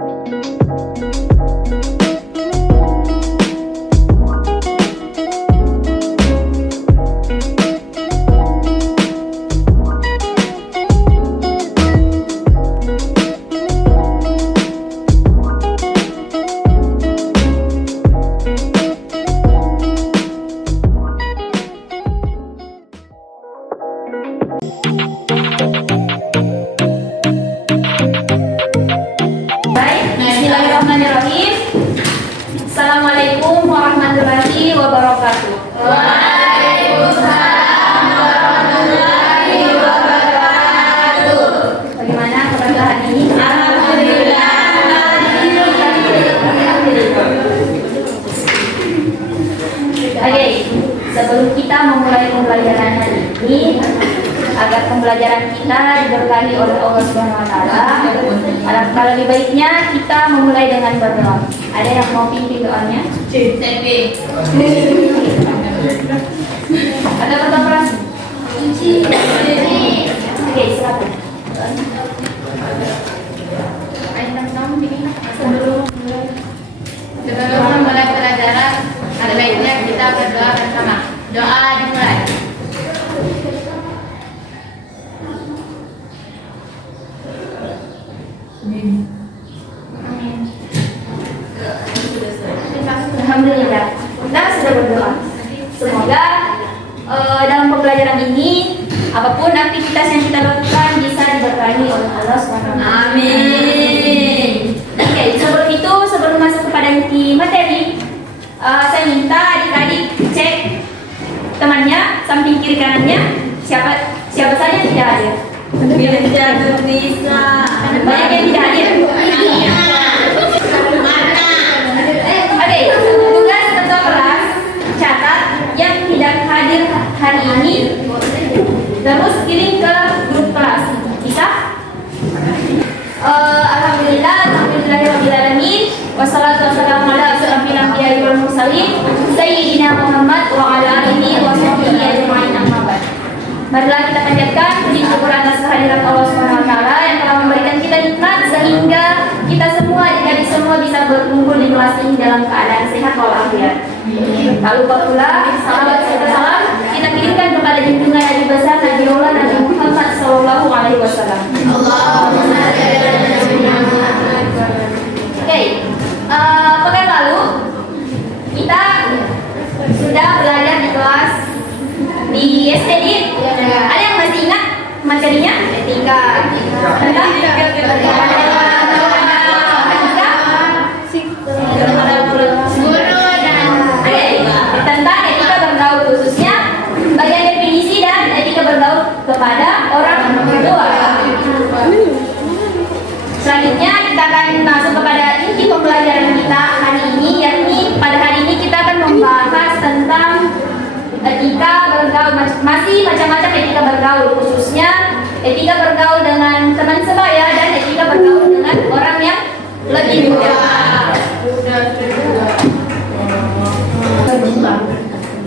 Bismillahirrahmanirrahim. Assalamualaikum warahmatullahi wabarakatuh. Waalaikumsalam warahmatullahi wabarakatuh. Bagaimana kabar hari ini? Alhamdulillah. Oke, sebelum kita memulai pembelajaran hari ini, agar pembelajaran kita diberkahi oleh Allah Subhanahu wa taala, alangkah lebih baiknya kita memulai dengan berdoa. Ada yang mau pimpin doanya? Ada pertanyaan? Oke, silakan. Sebelum memulai pelajaran, ada baiknya kita berdoa bersama. Doa dimulai. Alhamdulillah, kita sudah berdoa. Semoga dalam pembelajaran ini apapun aktivitas yang kita lakukan bisa diberkahi oleh Allah SWT. Amin. Oke, sebelum masuk kepada inti materi, saya minta adik-adik cek temannya samping kiri kanannya siapa saja yang tidak hadir. Bisa. Banyak yang tidak hadir. Oke, tugas ketua kelas catat yang tidak hadir hari ini, terus kirim ke grup kelas. Bisa? Alhamdulillah, alhamdulillahirobbilalamin. Wassalatu wassalamu ala asyrofil anbiya'i wal mursalin sayyidina Muhammad wa ala alihi wa sahbihi ajma'in, amma ba'd. Marilah kita panjatkan puji syukur atas kehadiran Allah Subhanahu wa taala yang telah memberikan kita nikmat sehingga kita semua jadi semua bisa berkumpul di kelas ini dalam keadaan sehat walafiat. Tak lupa pula salam kita kirimkan kepada junjungan Nabi besar Nabiullah Nabi Muhammad sallallahu alaihi wasallam. Oke, pekan lalu kita sudah belajar di kelas di STD. Ada yang masih ingat materinya? Etika. Tentang etika bergaul, khususnya bagian definisi dan etika bergaul kepada orang kedua. Selanjutnya kita akan masuk kepada inti pembelajaran kita hari ini, yakni pada hari ini kita akan membahas tentang etika bergaul, masih macam-macam etika bergaul, khususnya etika bergaul dengan teman sebaya dan etika bergaul dengan orang yang lebih muda.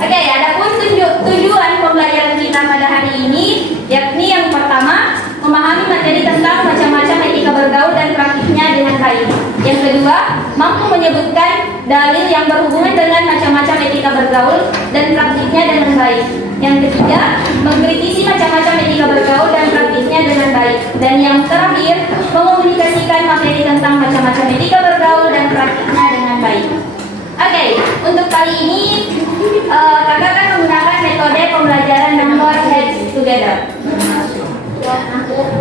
Oke, adapun tujuan pembelajaran kita pada hari ini, yakni yang pertama memahami materi tentang macam-macam etika bergaul dan praktiknya dengan baik. Yang kedua, mampu menyebutkan dalil yang berhubungan dengan macam-macam etika bergaul dan praktiknya dengan baik. Yang ketiga, mengkritisi macam-macam etika bergaul dan praktiknya dengan baik. Dan yang terakhir, mengomunikasikan materi tentang macam-macam etika bergaul dan praktiknya dengan baik. Oke, untuk kali ini kakak akan menggunakan metode pembelajaran nomor Heads Together.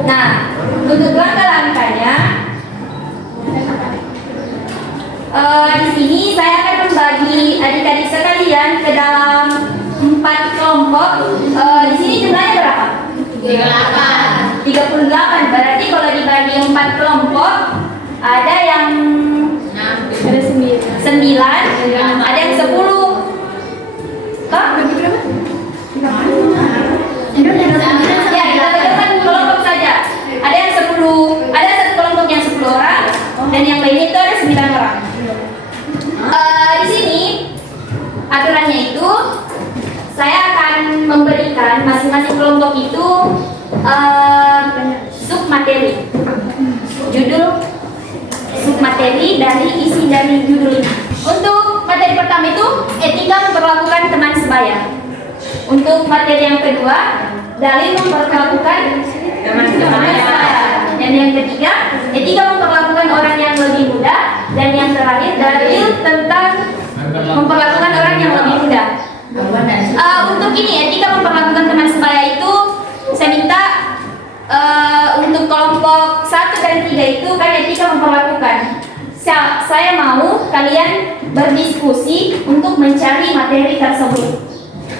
Nah, untuk langkah-langkahnya, di sini saya akan membagi adik-adik sekalian ke dalam 4 kelompok. Di sini jumlahnya berapa? 38. Berarti kalau dibagi 4 kelompok, ada yang 9, ada yang 10. Kak, bagi berapa? Ya, kita berikan kelompok saja. Ada yang 10, ada satu kelompok yang 10 orang, dan yang lainnya itu ada 9 orang. Di sini aturannya itu saya akan memberikan masing-masing kelompok itu sub materi. Judul sub dari judul ini. Untuk materi pertama itu etika memperlakukan teman sebaya. Untuk materi yang kedua, dalil memperlakukan teman sebaya. Dan yang ketiga, etika memperlakukan orang yang lebih muda. Dan yang terakhir, dalil tentang memperlakukan orang yang lebih muda. Untuk ini etika memperlakukan teman sebaya itu saya minta untuk kelompok 1 dan 3 itu kan etika memperlakukan. Saya mau kalian berdiskusi untuk mencari materi tersebut.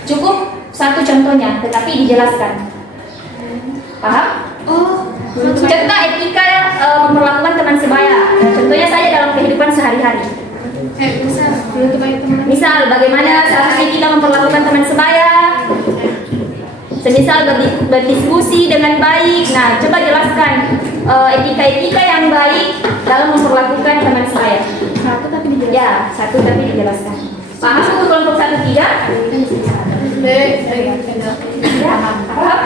Cukup satu contohnya, tetapi dijelaskan. Paham? Contoh etika memperlakukan teman sebaya. Contohnya saja dalam kehidupan sehari-hari. Misal bagaimana seharusnya kita memperlakukan teman sebaya. Semisal berdiskusi dengan baik. Nah, coba jelaskan etika-etika yang baik dalam memperlakukan teman sebaya. Satu tapi dijelaskan. Paham untuk kelompok 1 tidak? Paham?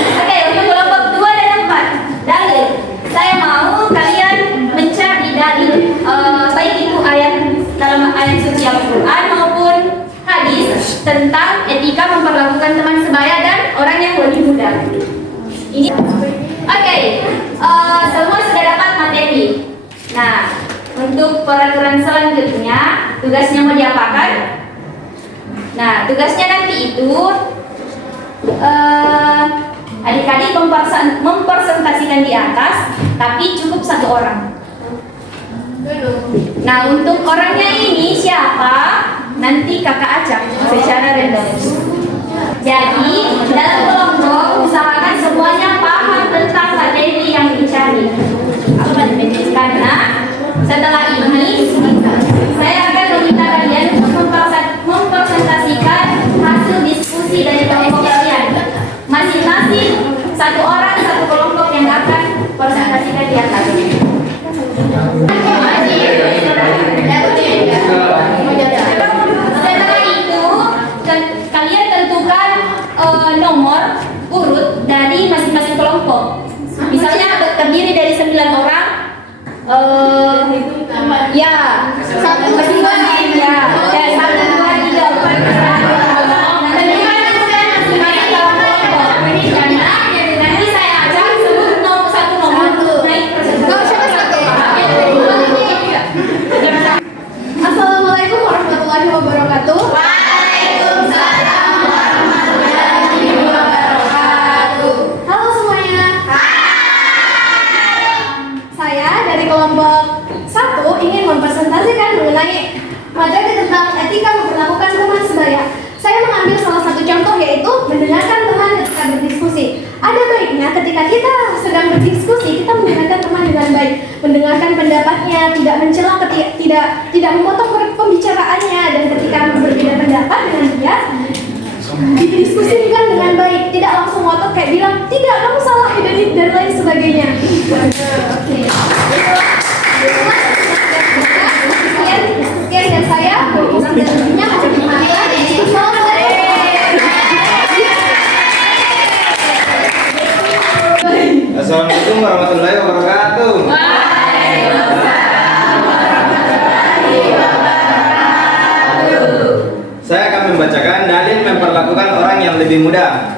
Oke, untuk kelompok 2 dan 4 dalil. Saya mau kalian mencari dalil baik itu dalam ayat suci Al-Quran maupun hadis tentang etika memperlakukan teman sebaya dan orang yang lebih muda. Ini oke, semua sudah dapat materi. Nah, untuk peraturan selanjutnya tugasnya mau diapakan? Nah, tugasnya nanti itu adik-adik mempresentasikan di atas, tapi cukup 1 orang. Nah, untuk orangnya ini siapa? Nanti kakak acak secara random. Jadi, dalam kelompok usahakan semuanya paham tentang materi yang dicari. Karena setelah ini, saya akan meminta kalian untuk mempresentasikan hasil diskusi dari kelompok kalian. Masing-masing 1 orang 1 kelompok yang akan presentasikan di atas. Setelah itu kalian tentukan nomor urut dari masing-masing kelompok. Misalnya terdiri dari 9 orang. Ya, 1, 2, 3 ya. 1, 2, 3, 4. Nanti saya ajak sebut satu nomor naik presentasi. Assalamualaikum warahmatullahi wabarakatuh. Waalaikumsalam warahmatullahi wabarakatuh. Halo semuanya. Saya dari kelompok 1 ingin mempresentasikan mengenai materi tentang etika memperlakukan teman sebaya. Saya mengambil salah satu contoh yaitu mendengarkan teman ketika berdiskusi. Ada baiknya ketika kita sedang berdiskusi kita mendengarkan teman dengan baik, mendengarkan pendapatnya, tidak mencela, tidak memotong pembicaraannya, dan ketika berbeda pendapat dengan dia didiskusikan dengan baik, tidak langsung ngotot kayak bilang tidak kamu salah dan lain sebagainya. Sekian dan saya selanjutnya macam Assalamualaikum warahmatullahi wabarakatuh. Saya akan membacakan dalil memperlakukan orang yang lebih muda.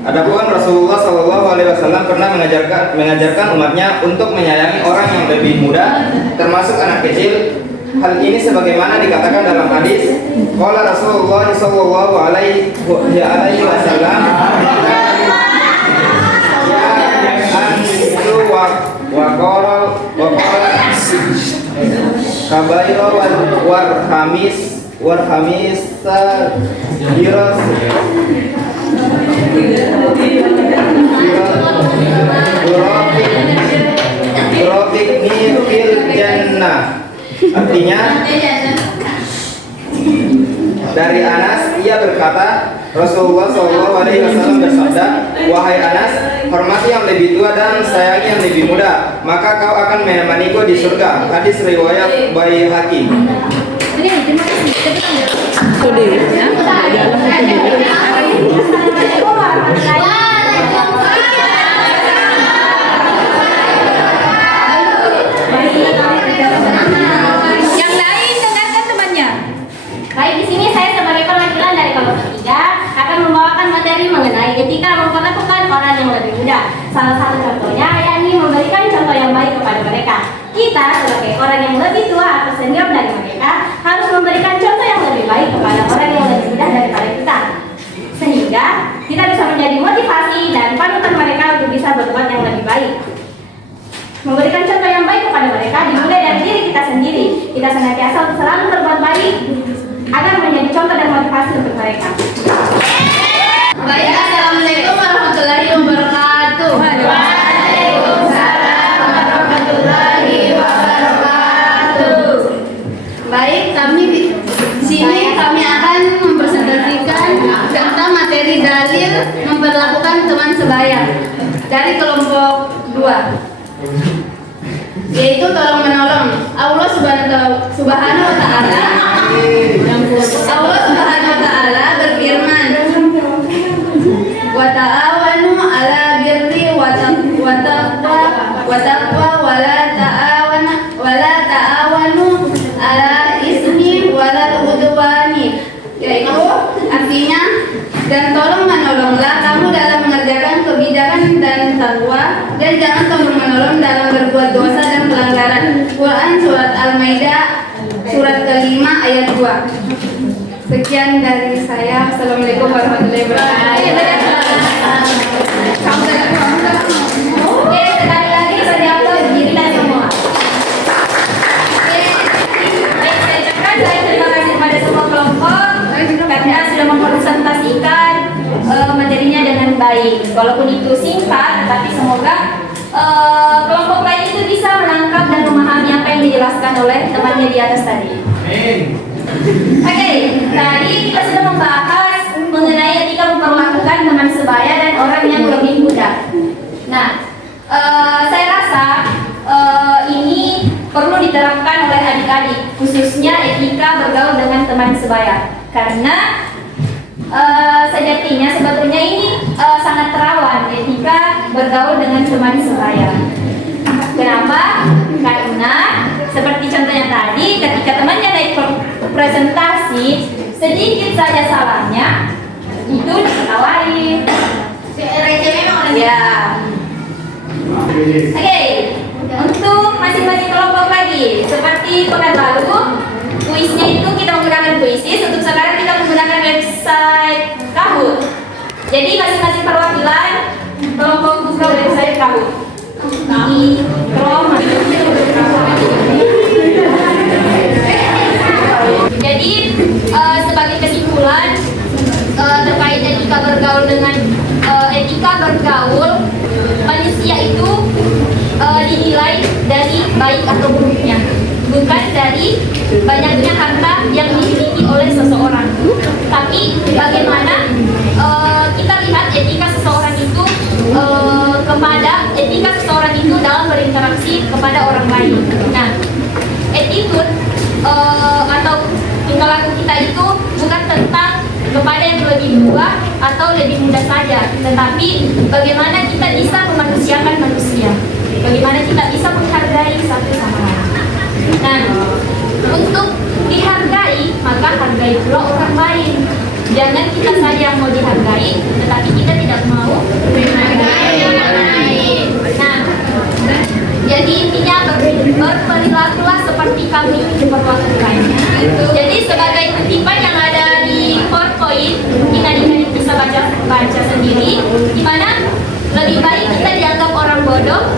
Adapun Rasulullah SAW pernah mengajarkan umatnya untuk menyayangi orang yang lebih muda, termasuk anak kecil. Hal ini sebagaimana dikatakan dalam hadis. Qala Rasulullah SAW, kabairo warhamis diras Grafik fil jannah. Artinya dari Anas ia berkata Rasulullah SAW bersabda, wahai Anas, hormati yang lebih tua dan sayangi yang lebih muda, maka kau akan menemaniku di surga. Hadis riwayat Baihaqi. kita sebagai orang yang lebih tua atau senior dari mereka harus memberikan contoh yang lebih baik kepada orang yang lebih muda daripada kita, sehingga kita bisa menjadi motivasi dan panutan mereka untuk bisa berbuat yang lebih baik. Memberikan contoh yang baik kepada mereka dimulai dari diri kita sendiri. Kita senantiasa selalu berbuat baik agar menjadi contoh dan motivasi untuk mereka. Baik, assalamualaikum warahmatullahi wabarakatuh. Waalaikumsalam warahmatullahi wabarakatuh. Baik, kami di sini kami akan mempresentasikan tentang materi dalil memperlakukan teman sebaya dari kelompok 2. Yaitu tolong menolong. Allah Subhanahu wa taala berfirman, wa ta'awanu 'ala birri wa taqwa wa la ta'awanu 'ala ismi wal udwani. Yaitu artinya, dan tolong menolonglah kamu dalam mengerjakan kebijakan dan takwa, dan jangan tolong menolong dalam berbuat dosa dan pelanggaran. Quran surat Al-Maidah surat ke-5 ayat 2. Sekian dari saya. Assalamualaikum warahmatullahi wabarakatuh. Oke, sekali lagi saya upload dirilah semua. Oke, baik, saya ucapkan saya terima kasih kepada semua kelompok karena sudah mempresentasikan materinya dengan baik. Walaupun itu singkat, tapi semoga kelompok lain itu bisa menangkap dan memahami apa yang dijelaskan oleh temannya di atas tadi. Oke, tadi kita sudah membahas mengenai etika memperlakukan teman sebaya dan orang yang lebih muda. Nah, saya rasa ini perlu diterapkan oleh adik-adik, khususnya etika bergaul dengan teman sebaya, karena sejatinya sebetulnya ini sangat rawan etika bergaul dengan teman sebaya. Kenapa? Karena seperti contohnya tadi, ketika temannya naik presentasi, sedikit saja salahnya itu diketawain. Ya. Oke, untuk masing-masing kelompok lagi, seperti pekan lalu, kuisnya itu kita menggunakan Kuisis. Untuk sekarang kita menggunakan website Kahoot. Jadi masing-masing perwakilan kelompok buka website Kahoot. Di Chrome. Jadi sebagai kesimpulan terkait etika bergaul dengan etika bergaul, manusia itu dinilai dari baik atau buruknya, bukan dari banyaknya harta yang dimiliki oleh seseorang. Tapi bagaimana kita lihat etika seseorang itu etika seseorang itu dalam berinteraksi kepada orang lain. Nah, attitude atau tingkah laku kita itu bukan tentang kepada yang lebih tua atau lebih muda saja, tetapi bagaimana kita bisa memanusiakan manusia, bagaimana kita bisa menghargai satu sama lain. Nah, untuk dihargai, maka hargai pula orang lain. Jangan kita saja yang mau dihargai, tetapi kita tidak mau menghargai orang lain. Nah, jadi intinya berperilakulah seperti kami diperlakukan. Jadi sebagai kutipan yang ada di PowerPoint, kita bisa baca sendiri, di mana lebih baik kita dianggap orang bodoh